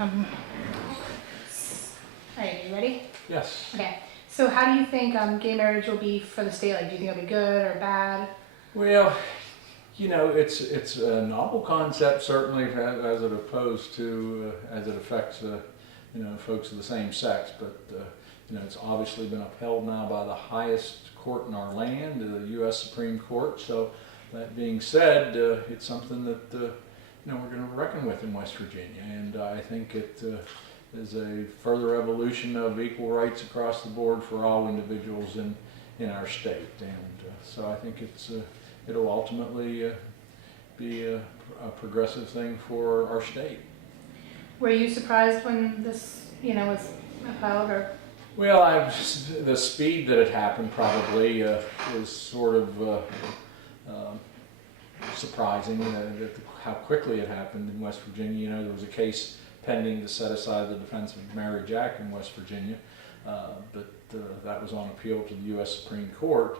Um, all right, you ready? Yes. Okay. So how do you think gay marriage will be for the state? Like, do you think it'll be good or bad? Well, you know, it's a novel concept certainly as it opposed to as it affects you know, folks of the same sex, but you know, it's obviously been upheld now by the highest court in our land, the U.S. Supreme Court. So that being said, it's something that you know, we're going to reckon with in West Virginia, and I think it is a further evolution of equal rights across the board for all individuals in our state, and so I think it'll ultimately be a progressive thing for our state. Were you surprised when this, was upheld or? Well, the speed that it happened probably was sort of surprising, how quickly it happened in West Virginia. You know, there was a case pending to set aside the Defense of Marriage Act in West Virginia, but that was on appeal to the U.S. Supreme Court.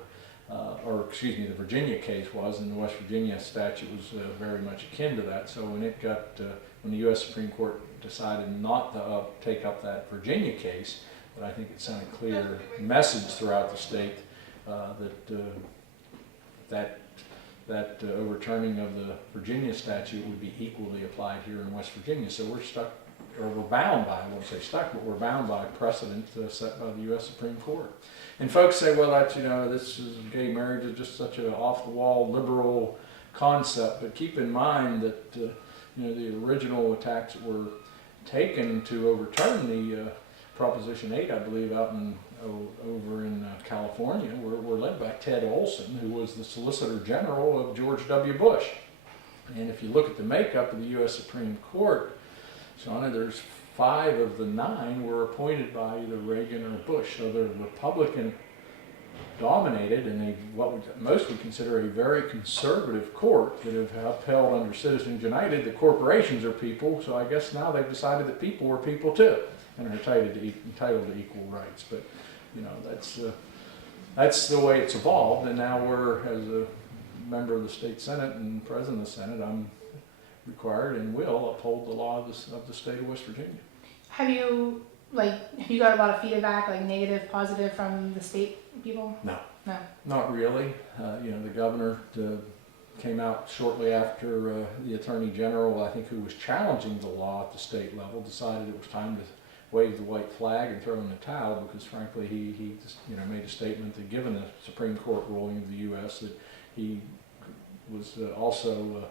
Or excuse me, the Virginia case was, and the West Virginia statute was very much akin to that. So when it got, when the U.S. Supreme Court decided not to take up that Virginia case, but I think it sent a clear message throughout the state that overturning of the Virginia statute would be equally applied here in West Virginia. So we're stuck, or we're bound by, I won't say stuck, but we're bound by precedent set by the U.S. Supreme Court. And folks say, well, that's, you know, this is, gay marriage is just such an off-the-wall liberal concept. But keep in mind that, you know, the original attacks that were taken to overturn the Proposition 8, I believe, out in over in California, were led by Ted Olson, who was the Solicitor General of George W. Bush. And if you look at the makeup of the U.S. Supreme Court, Shauna, there's 5 of the 9 were appointed by either Reagan or Bush. So they're Republican dominated, and most would consider a very conservative court that have upheld under Citizens United that corporations are people. So I guess now they've decided that people are people too, and are entitled to equal rights. But you know, that's the way it's evolved, and now we're, as a member of the state Senate and president of the Senate, I'm required and will uphold the law of the state of West Virginia. Have you got a lot of feedback, like negative, positive, from the state people? No. No. Not really. You know, the governor came out shortly after the Attorney General, I think, who was challenging the law at the state level, decided it was time to wave the white flag and throw in the towel, because frankly he just, you know, made a statement that given the Supreme Court ruling of the U.S. that he was also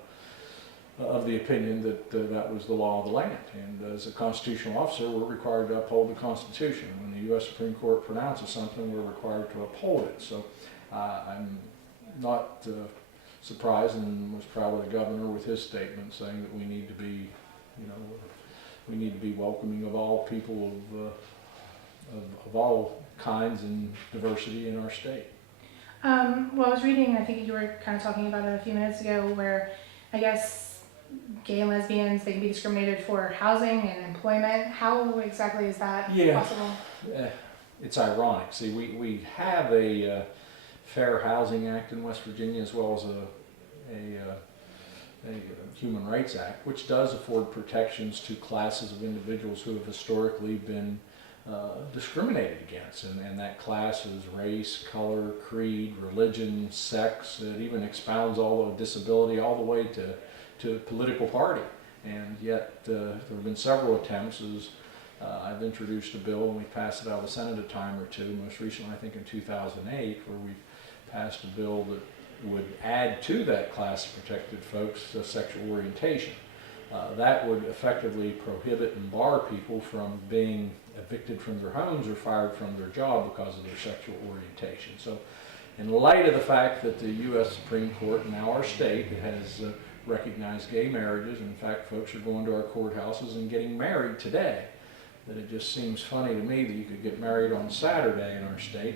of the opinion that that was the law of the land, and as a constitutional officer we're required to uphold the Constitution. When the U.S. Supreme Court pronounces something, we're required to uphold it. So I'm not surprised, and was proud of the governor with his statement saying that we need to be, you know, we need to be welcoming of all people of all kinds and diversity in our state. Well, I was reading, I think you were kind of talking about it a few minutes ago, where I guess gay and lesbians, they can be discriminated for housing and employment. How exactly is that possible? It's ironic. See, we have a Fair Housing Act in West Virginia, as well as a Human Rights Act, which does afford protections to classes of individuals who have historically been discriminated against, and that class is race, color, creed, religion, sex. It even expounds all of disability all the way to political party. And yet there have been several attempts, as I've introduced a bill and we passed it out of the Senate a time or two, most recently I think in 2008, where we passed a bill that would add to that class of protected folks sexual orientation. That would effectively prohibit and bar people from being evicted from their homes or fired from their job because of their sexual orientation. So in light of the fact that the U.S. Supreme Court, now our state, has recognized gay marriages, and in fact folks are going to our courthouses and getting married today, that it just seems funny to me that you could get married on Saturday in our state,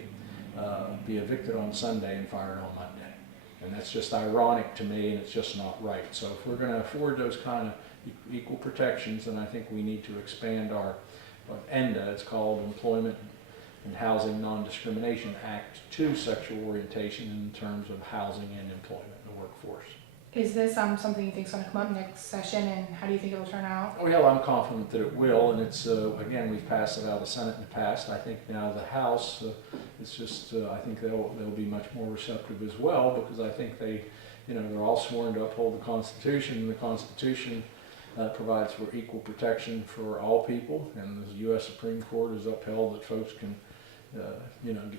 be evicted on Sunday and fired on Monday. And that's just ironic to me, and it's just not right. So if we're going to afford those kind of equal protections, then I think we need to expand our ENDA, it's called Employment and Housing Non-Discrimination Act, to sexual orientation in terms of housing and employment in the workforce. Is this something you think is going to come up next session, and how do you think it'll turn out? Well, I'm confident that it will, and it's, again, we've passed it out of the Senate in the past. I think now the House, it's just, I think they'll be much more receptive as well, because I think they, they're all sworn to uphold the Constitution, and the Constitution provides for equal protection for all people, and the U.S. Supreme Court has upheld that folks can,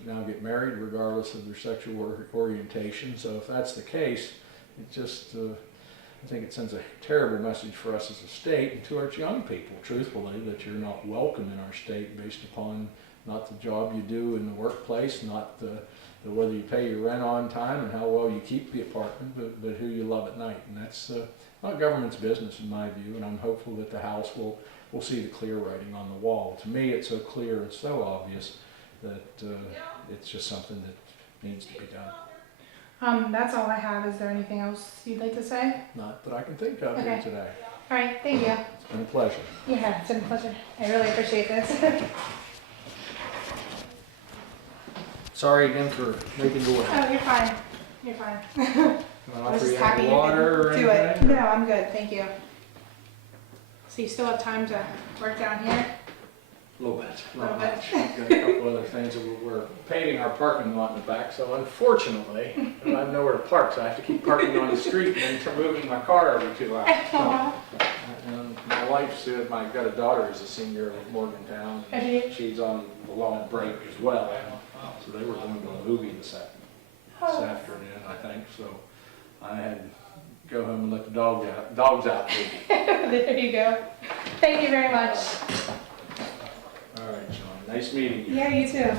now get married regardless of their sexual orientation. So if that's the case, it just, I think it sends a terrible message for us as a state and to our young people, truthfully, that you're not welcome in our state based upon not the job you do in the workplace, not the whether you pay your rent on time and how well you keep the apartment, but who you love at night. And that's not government's business in my view, and I'm hopeful that the House will see the clear writing on the wall. To me, it's so clear and so obvious that it's just something that needs to be done. That's all I have. Is there anything else you'd like to say? Not that I can think of here today. All right, thank you. It's been a pleasure. Yeah, it's been a pleasure. I really appreciate this. Sorry again for making you wait. Oh, you're fine. You're fine. I was just happy you water or do it. anything? No, I'm good. Thank you. So you still have time to work down here? A little bit. Little bit. We've got a couple other things that we're paving our parking lot in the back, so unfortunately, I have nowhere to park, so I have to keep parking on the street and then moving my car every 2 hours. So, and my wife's, I've got a daughter who's a senior at Morgantown. She's on the long break as well, so they were going to a movie this afternoon, I think. So I had to go home and let the dogs out. There you go. Thank you very much. All right, Sean. Nice meeting you. Yeah, you too.